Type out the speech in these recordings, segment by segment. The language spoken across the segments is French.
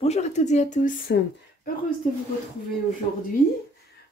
Bonjour à toutes et à tous, heureuse de vous retrouver aujourd'hui,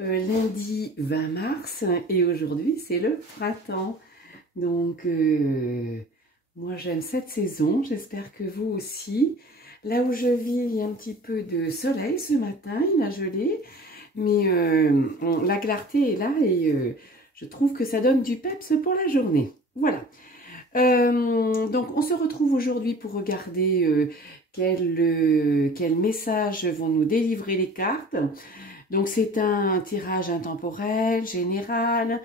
lundi 20 mars, et aujourd'hui c'est le printemps. Donc moi j'aime cette saison, j'espère que vous aussi. Là où je vis, il y a un petit peu de soleil ce matin, il a gelé, mais la clarté est là et je trouve que ça donne du peps pour la journée. Voilà. Donc on se retrouve aujourd'hui pour regarder quel message vont nous délivrer les cartes. Donc c'est un tirage intemporel, général.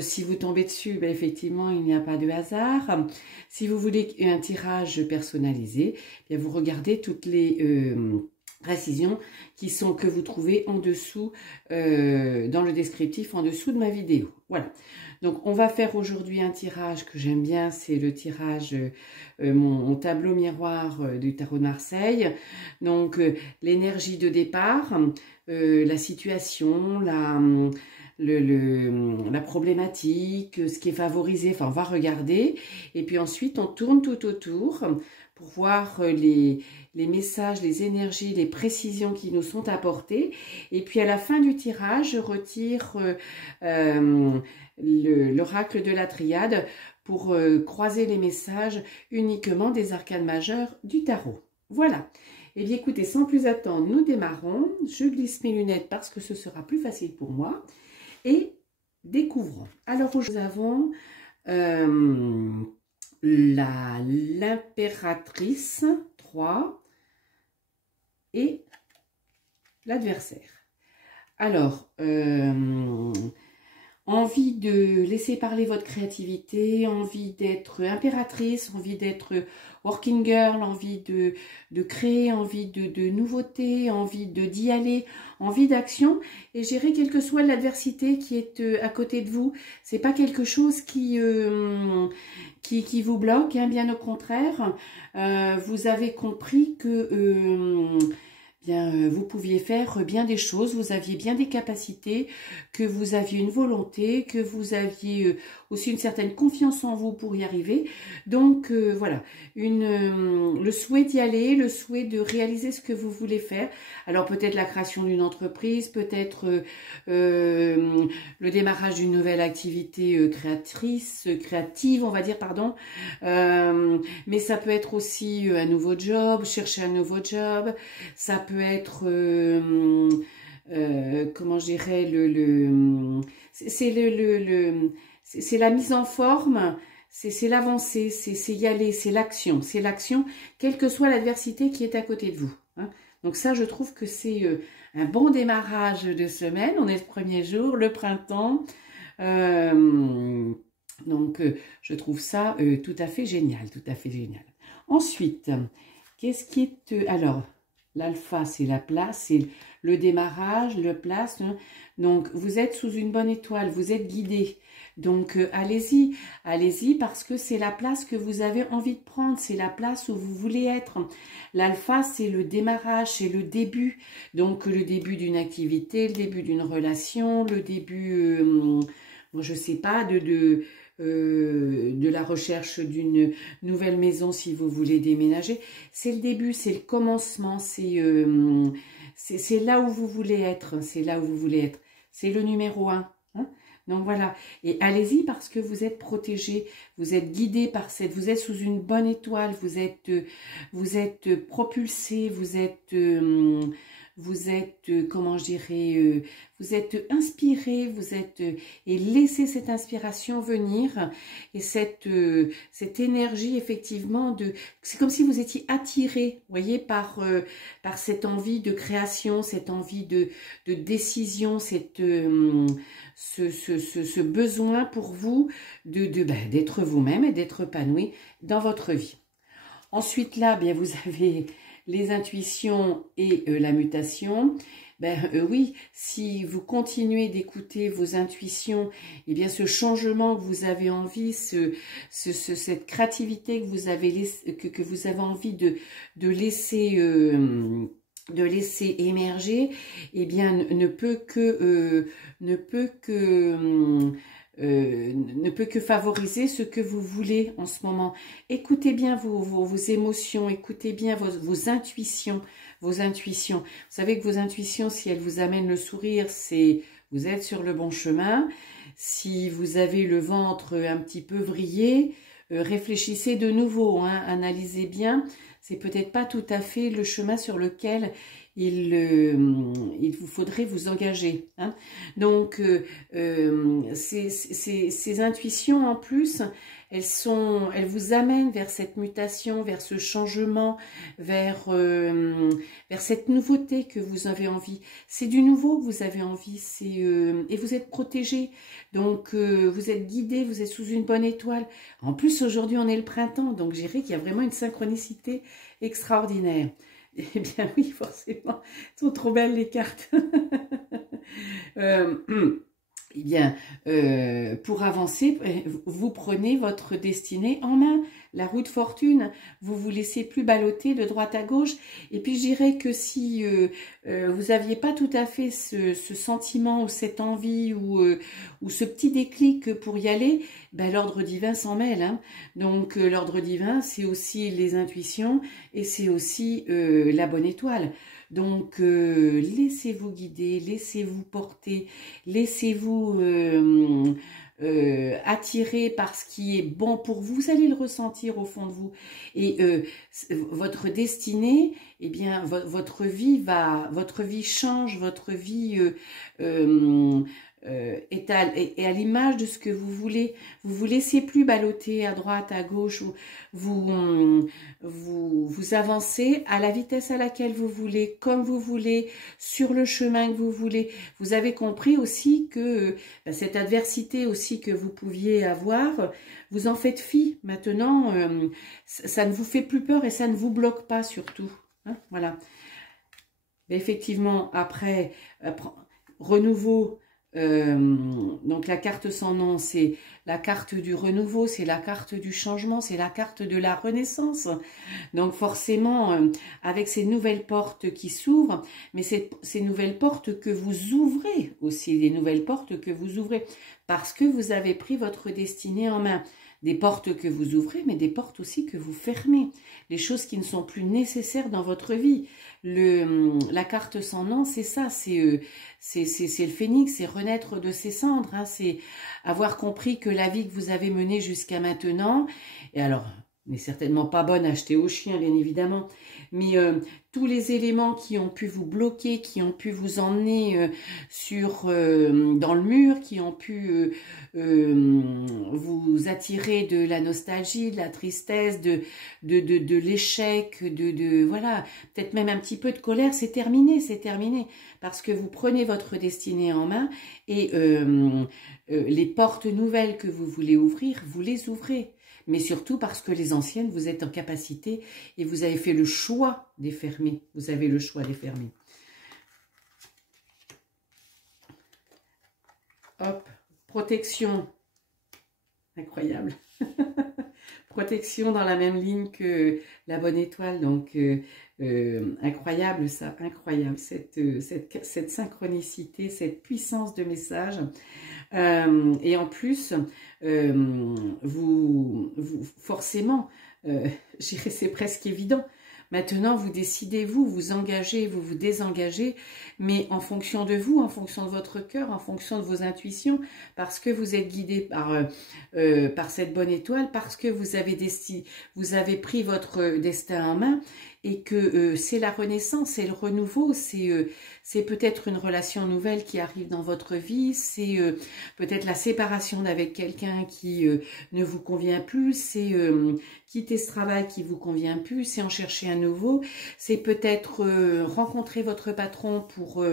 Si vous tombez dessus, ben, effectivement, il n'y a pas de hasard. Si vous voulez un tirage personnalisé, bien, vous regardez toutes les précisions que vous trouvez en dessous, dans le descriptif, en dessous de ma vidéo. Voilà. Donc on va faire aujourd'hui un tirage que j'aime bien, c'est le tirage, mon tableau miroir du tarot de Marseille. Donc l'énergie de départ, la situation, la problématique, ce qui est favorisé, enfin on va regarder. Et puis ensuite on tourne tout autour pour voir les messages, les énergies, les précisions qui nous sont apportées. Et puis à la fin du tirage, je retire l'oracle de la triade pour croiser les messages uniquement des arcanes majeures du tarot. Voilà. Et bien écoutez, sans plus attendre, nous démarrons. Je glisse mes lunettes parce que ce sera plus facile pour moi. Et découvrons. Alors nous avons l'impératrice 3 et l'adversaire. Alors, envie de laisser parler votre créativité, envie d'être impératrice, envie d'être working girl, envie de créer, envie de nouveauté, envie d'y aller, envie d'action, et gérer quelle que soit l'adversité qui est à côté de vous. C'est pas quelque chose qui vous bloque, hein, bien au contraire. Vous avez compris que vous pouviez faire bien des choses, vous aviez bien des capacités, que vous aviez une volonté, que vous aviez aussi une certaine confiance en vous pour y arriver. Donc voilà, le souhait d'y aller, le souhait de réaliser ce que vous voulez faire. Alors peut-être la création d'une entreprise, peut-être le démarrage d'une nouvelle activité créative, on va dire, pardon. Mais ça peut être aussi un nouveau job, chercher un nouveau job. Ça peut être, comment je dirais, c'est la mise en forme, c'est l'avancée, c'est y aller, c'est l'action, quelle que soit l'adversité qui est à côté de vous. Hein. Donc ça, je trouve que c'est un bon démarrage de semaine. On est le premier jour, le printemps. Donc, je trouve ça tout à fait génial, tout à fait génial. Ensuite, qu'est-ce qui est... alors, l'alpha, c'est la place, c'est le démarrage, le place. Hein. Donc, vous êtes sous une bonne étoile, vous êtes guidé. Donc, allez-y, allez-y parce que c'est la place que vous avez envie de prendre, c'est la place où vous voulez être. L'alpha, c'est le démarrage, c'est le début. Donc, le début d'une activité, le début d'une relation, le début, bon, je sais pas, de la recherche d'une nouvelle maison si vous voulez déménager. C'est le début, c'est le commencement, c'est là où vous voulez être, c'est là où vous voulez être. C'est le numéro 1. Hein. Donc voilà, et allez-y parce que vous êtes protégé, vous êtes guidé par vous êtes sous une bonne étoile, vous êtes propulsé, vous êtes comment je dirais, vous êtes inspiré, et laissez cette inspiration venir, et cette énergie, effectivement, c'est comme si vous étiez attiré, voyez, par cette envie de création, cette envie de décision, ce besoin pour vous d'être vous-même et d'être épanoui dans votre vie. Ensuite, là, bien, vous avez les intuitions et la mutation. Oui, si vous continuez d'écouter vos intuitions, eh bien ce changement que vous avez envie, cette créativité que vous avez envie de laisser émerger, eh bien ne peut que ne peut que favoriser ce que vous voulez en ce moment. Écoutez bien vos émotions, écoutez bien vos intuitions, vos intuitions. Vous savez que vos intuitions, si elles vous amènent le sourire, c'est vous êtes sur le bon chemin. Si vous avez le ventre un petit peu vrillé, réfléchissez de nouveau, hein, analysez bien. C'est peut-être pas tout à fait le chemin sur lequel il vous faudrait vous engager. Hein. Donc, ces intuitions, en plus, elles vous amènent vers cette mutation, vers ce changement, vers cette nouveauté que vous avez envie. C'est du nouveau que vous avez envie, et vous êtes protégé. Donc, vous êtes guidé, vous êtes sous une bonne étoile. En plus, aujourd'hui, on est le printemps, donc je dirais qu'il y a vraiment une synchronicité extraordinaire. Eh bien oui, forcément, elles sont trop belles les cartes. Eh bien, pour avancer, vous prenez votre destinée en main, la roue de fortune. Vous vous laissez plus balloter de droite à gauche. Et puis, je dirais que si vous n'aviez pas tout à fait ce sentiment ou cette envie ou ce petit déclic pour y aller, ben, l'ordre divin s'en mêle. Hein. Donc, l'ordre divin, c'est aussi les intuitions et c'est aussi la bonne étoile. Donc, laissez-vous guider, laissez-vous porter, laissez-vous attirer par ce qui est bon pour vous. Vous allez le ressentir au fond de vous. Et votre destinée, eh bien, votre vie change, votre vie est à l'image de ce que vous voulez. Vous vous laissez plus balloter à droite, à gauche, vous avancez à la vitesse à laquelle vous voulez, comme vous voulez, sur le chemin que vous voulez. Vous avez compris aussi que cette adversité aussi que vous pouviez avoir, vous en faites fi. Maintenant, ça ne vous fait plus peur et ça ne vous bloque pas surtout. Hein, voilà. Mais effectivement, après renouveau, donc la carte sans nom, c'est la carte du renouveau, c'est la carte du changement, c'est la carte de la renaissance. Donc forcément, avec ces nouvelles portes qui s'ouvrent, mais ces nouvelles portes que vous ouvrez aussi, les nouvelles portes que vous ouvrez, parce que vous avez pris votre destinée en main. Des portes que vous ouvrez, mais des portes aussi que vous fermez. Les choses qui ne sont plus nécessaires dans votre vie. La carte sans nom, c'est ça, c'est le phénix, c'est renaître de ses cendres. Hein, c'est avoir compris que la vie que vous avez menée jusqu'à maintenant, et alors, n'est certainement pas bonne à acheter au chien, bien évidemment, mais tous les éléments qui ont pu vous bloquer, qui ont pu vous emmener dans le mur, qui ont pu vous attirer de la nostalgie, de la tristesse, de l'échec, voilà, peut-être même un petit peu de colère, c'est terminé, parce que vous prenez votre destinée en main et les portes nouvelles que vous voulez ouvrir, vous les ouvrez. Mais surtout parce que les anciennes, vous êtes en capacité et vous avez fait le choix de les fermer. Vous avez le choix de les fermer. Hop, protection. Incroyable. Protection dans la même ligne que la bonne étoile. Donc, incroyable ça, incroyable. Cette synchronicité, cette puissance de message. Et en plus, forcément, je dirais c'est presque évident. Maintenant, vous décidez, vous engagez, vous désengagez, mais en fonction de vous, en fonction de votre cœur, en fonction de vos intuitions, parce que vous êtes guidé par cette bonne étoile, parce que vous avez pris votre destin en main, et que c'est la renaissance, c'est le renouveau, c'est peut-être une relation nouvelle qui arrive dans votre vie, c'est peut-être la séparation d'avec quelqu'un qui ne vous convient plus, c'est quitter ce travail qui vous convient plus, c'est en chercher un nouveau, c'est peut-être rencontrer votre patron pour,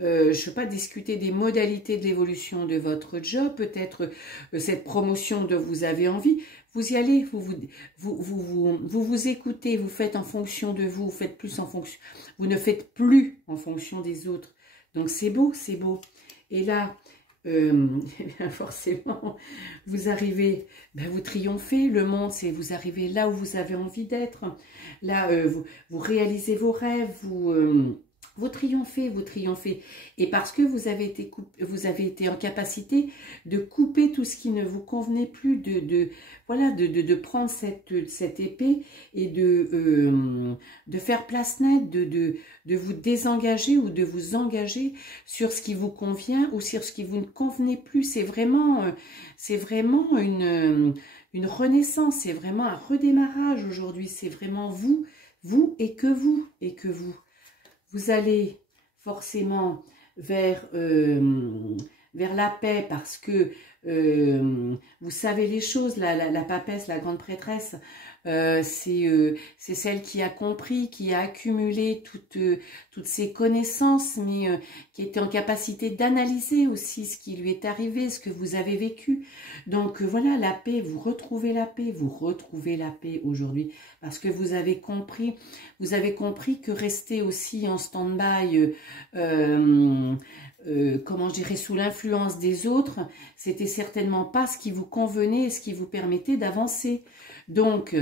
je sais pas, discuter des modalités de l'évolution de votre job, peut-être cette promotion dont vous avez envie. Vous y allez, vous écoutez, vous faites en fonction de vous, vous faites plus en fonction, vous ne faites plus en fonction des autres. Donc c'est beau, c'est beau. Et là, eh bien forcément, vous arrivez, vous triomphez, le monde, c'est vous arrivez là où vous avez envie d'être. Là, vous réalisez vos rêves, Vous triomphez, vous triomphez. Et parce que vous avez été en capacité de couper tout ce qui ne vous convenait plus, voilà, de prendre cette épée et de faire place nette, de vous désengager ou de vous engager sur ce qui vous convient ou sur ce qui vous ne convenait plus. C'est vraiment une renaissance, c'est vraiment un redémarrage aujourd'hui. C'est vraiment vous et que vous, et que vous. Vous allez forcément vers la paix parce que vous savez les choses. La papesse, la grande prêtresse, c'est celle qui a compris, qui a accumulé toutes ses connaissances, mais qui était en capacité d'analyser aussi ce qui lui est arrivé, ce que vous avez vécu. Donc voilà, la paix, vous retrouvez la paix aujourd'hui, parce que vous avez compris que rester aussi en stand-by, comment je dirais, sous l'influence des autres, c'était certainement pas ce qui vous convenait et ce qui vous permettait d'avancer. Donc,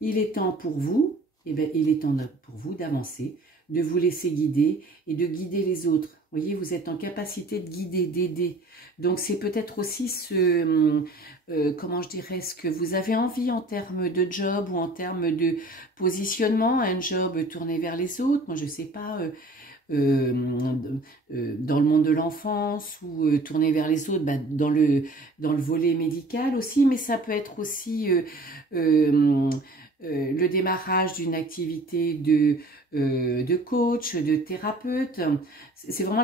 il est temps pour vous, il est temps pour vous d'avancer, de vous laisser guider et de guider les autres. Vous voyez, vous êtes en capacité de guider, d'aider. Donc, c'est peut-être aussi comment je dirais, ce que vous avez envie en termes de job ou en termes de positionnement, un job tourné vers les autres. Moi, je sais pas... dans le monde de l'enfance ou tourner vers les autres, dans le volet médical aussi, mais ça peut être aussi le démarrage d'une activité de coach, de thérapeute. C'est vraiment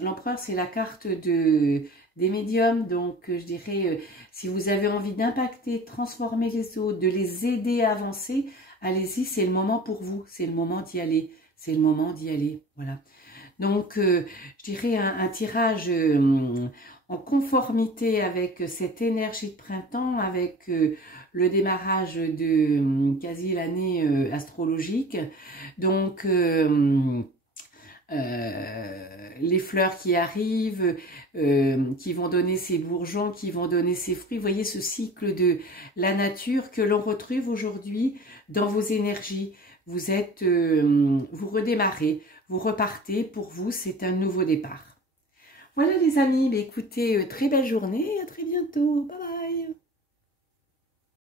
l'empereur, c'est la carte des médiums. Donc je dirais, si vous avez envie d'impacter, transformer les autres, de les aider à avancer, allez-y, c'est le moment pour vous, c'est le moment d'y aller. C'est le moment d'y aller, voilà. Donc, je dirais un tirage en conformité avec cette énergie de printemps, avec le démarrage de quasi l'année astrologique. Donc, les fleurs qui arrivent, qui vont donner ces bourgeons, qui vont donner ces fruits. Vous voyez ce cycle de la nature que l'on retrouve aujourd'hui dans vos énergies. Vous redémarrez, vous repartez, pour vous, c'est un nouveau départ. Voilà les amis, écoutez, très belle journée et à très bientôt. Bye bye.